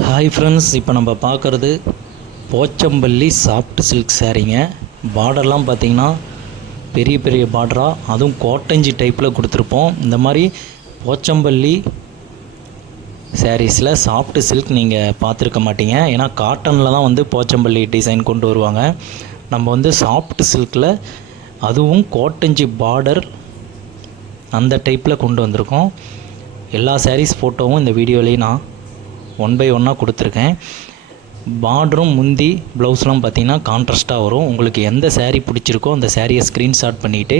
Hi friends, இப்போ நம்ம பார்க்குறது போச்சம்பள்ளி சாஃப்ட் சில்க் சாரீங்க. பார்டர்லாம் பார்த்திங்கன்னா பெரிய பெரிய பார்டராக, அதுவும் கோட்டஞ்சி டைப்பில் கொடுத்துருப்போம். இந்த மாதிரி போச்சம்பள்ளி சாரீஸில் சாஃப்ட் சில்க் நீங்கள் பார்த்துருக்க மாட்டீங்க. ஏன்னா காட்டனில் தான் வந்து போச்சம்பள்ளி டிசைன் கொண்டு வருவாங்க. நம்ம வந்து சாஃப்ட் சில்கில் அதுவும் கோட்டஞ்சி பார்டர் அந்த டைப்பில் கொண்டு வந்திருக்கோம். எல்லா சாரீஸ் ஃபோட்டோவும் இந்த வீடியோலேயும் நான் 1 by 1 கொடுத்துருக்கேன். பார்டரும் முந்தி ப்ளவுஸ்லாம் பார்த்திங்கன்னா கான்ட்ராஸ்ட்டாக வரும். உங்களுக்கு எந்த சேரீ பிடிச்சிருக்கோ அந்த சேரீயை ஸ்க்ரீன்ஷாட் பண்ணிவிட்டு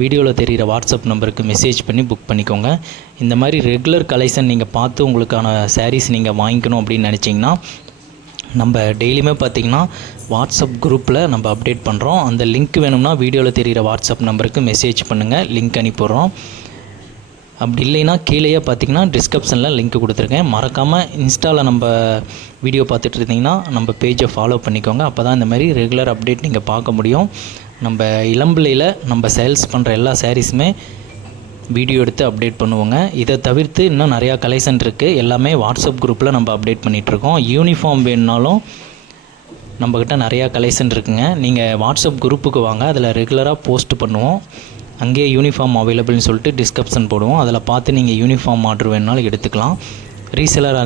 வீடியோவில் தெரிகிற வாட்ஸ்அப் நம்பருக்கு மெசேஜ் பண்ணி புக் பண்ணிக்கோங்க. இந்த மாதிரி ரெகுலர் கலெக்ஷன் நீங்கள் பார்த்து உங்களுக்கான சாரீஸ் நீங்கள் வாங்கிக்கணும் அப்படின்னு நினச்சிங்கன்னா நம்ம டெய்லியுமே பார்த்திங்கன்னா வாட்ஸ்அப் குரூப்பில் நம்ம அப்டேட் பண்ணுறோம். அந்த லிங்க் வேணும்னா வீடியோவில் தெரிகிற வாட்ஸ்அப் நம்பருக்கு மெசேஜ் பண்ணுங்கள், லிங்க் அனுப்பிடுறோம். அப்படி இல்லைன்னா கீழேயே பார்த்திங்கன்னா டிஸ்கிரிப்ஷனில் லிங்க் கொடுத்துருக்கேன். மறக்காமல் இன்ஸ்டாவில் நம்ம வீடியோ பார்த்துட்டு இருந்தீங்கன்னா நம்ம பேஜை ஃபாலோ பண்ணிக்கோங்க. அப்போ தான் இந்த மாதிரி ரெகுலர் அப்டேட் நீங்கள் பார்க்க முடியும். நம்ம இளம்பிள்ளையில் நம்ம சேல்ஸ் பண்ணுற எல்லா சாரீஸுமே வீடியோ எடுத்து அப்டேட் பண்ணுவோங்க. இதை தவிர்த்து இன்னும் நிறையா கலெக்ஷன் இருக்குது. எல்லாமே வாட்ஸ்அப் குரூப்பில் நம்ம அப்டேட் பண்ணிகிட்ருக்கோம். யூனிஃபார்ம் வேணுனாலும் நம்மக்கிட்ட நிறையா கலெக்ஷன் இருக்குங்க. நீங்கள் வாட்ஸ்அப் குரூப்புக்கு வாங்க, அதில் ரெகுலராக போஸ்ட் பண்ணுவோம். அங்கேயே யூனிஃபார்ம் அவைலபிள்னு சொல்லிட்டு டிஸ்கிரிப்ஷன் போடுவோம். அதில் பார்த்து நீங்கள் யூனிஃபார்ம் ஆர்டர் வேணுனாலும் எடுத்துக்கலாம். ரீசெலராக